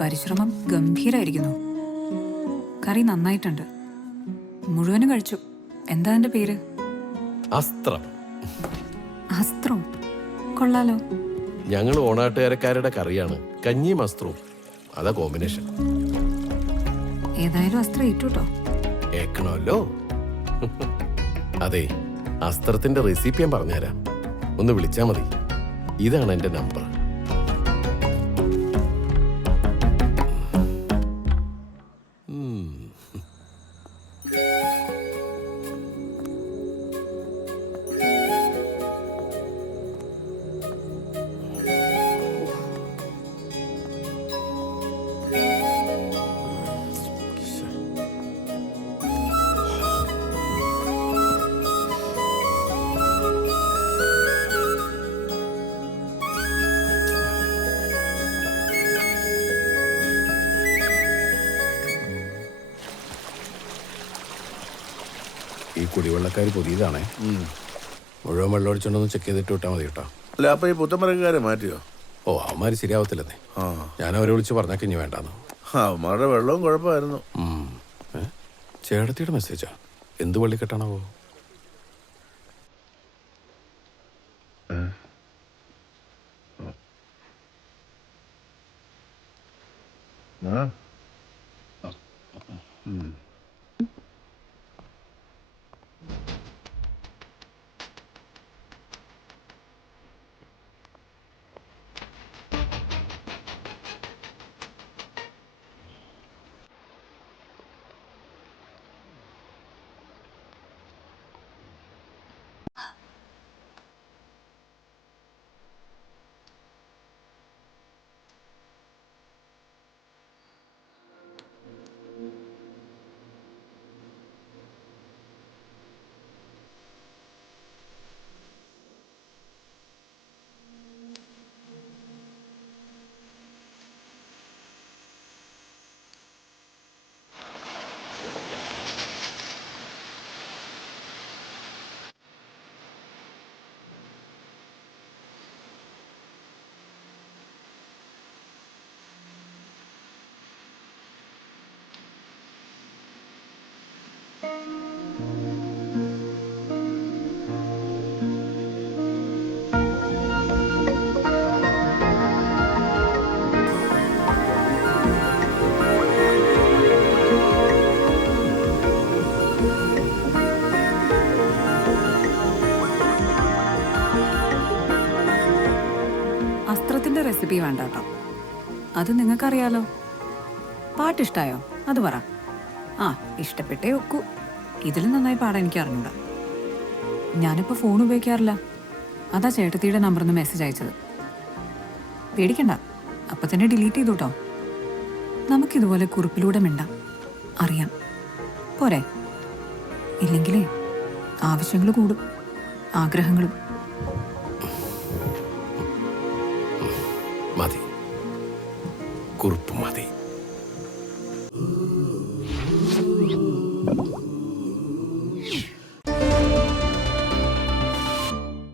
പരിശ്രമം ഗംഭീരായിരിക്കുന്നു. കറി നന്നായിട്ടുണ്ട്. മുഴുവനും കഴിച്ചു. എന്താ എന്റെ പേര്? അസ്ത്രം. അസ്ത്രം കൊള്ളാലോ. ഞങ്ങൾ ഓണാട്ടുകാരക്കാരുടെ കറിയാണ് കഞ്ഞിയും അസ്ത്രവും. അതാ കോമ്പിനേഷൻ. ഏതായാലും അസ്ത്രം ഏറ്റുട്ടോ. ഏക്കണമല്ലോ. അതെ, അസ്ത്രത്തിന്റെ റെസിപ്പി ഞാൻ പറഞ്ഞുതരാം. ഒന്ന് വിളിച്ചാ മതി. ഇതാണ് എന്റെ നമ്പർ. ഈ കുടിവെള്ളക്കാർ പുതിയതാണേ. മുഴുവൻ വെള്ളം ഒഴിച്ചോണ്ടൊന്ന് ചെക്ക് ചെയ്തിട്ട് വിട്ടാൽ മതി കേട്ടോ. അല്ല, അപ്പൊ ഈ പുത്തമ്പരക്കാരെ മാറ്റിയോ? ഓ, അവന്മാര് ശരിയാവത്തില്ലെന്നേ. ഞാൻ അവരെ വിളിച്ച് പറഞ്ഞാൽ ഇനി വേണ്ടാന്ന്. അവന്മാരുടെ വെള്ളവും കുഴപ്പമായിരുന്നു. ചേട്ടത്തിയുടെ മെസ്സേജാ. എന്ത് വള്ളിക്കെട്ടാണാവോ? അസ്ത്രത്തിന്റെ റെസിപ്പി വേണ്ട കേട്ടോ. അത് നിങ്ങൾക്കറിയാലോ. പാട്ടിഷ്ടായോ? അത് പറ. ഇഷ്ടപ്പെട്ടേ ഒക്കൂ. ഇതിലും നന്നായി പാടാൻ എനിക്ക് അറിഞ്ഞൂടാ. ഞാനിപ്പോൾ ഫോൺ ഉപയോഗിക്കാറില്ല. അതാ ചേട്ടത്തിയുടെ നമ്പറിന്ന് മെസ്സേജ് അയച്ചത്. പേടിക്കണ്ട, അപ്പൊ തന്നെ ഡിലീറ്റ് ചെയ്തു കേട്ടോ. നമുക്കിതുപോലെ കുറിപ്പിലൂടെ മിണ്ടാം. അറിയാം പോരെ? ഇല്ലെങ്കിലേ ആവശ്യങ്ങൾ കൂടും, ആഗ്രഹങ്ങളും. മതി, കുറിപ്പ് മതി.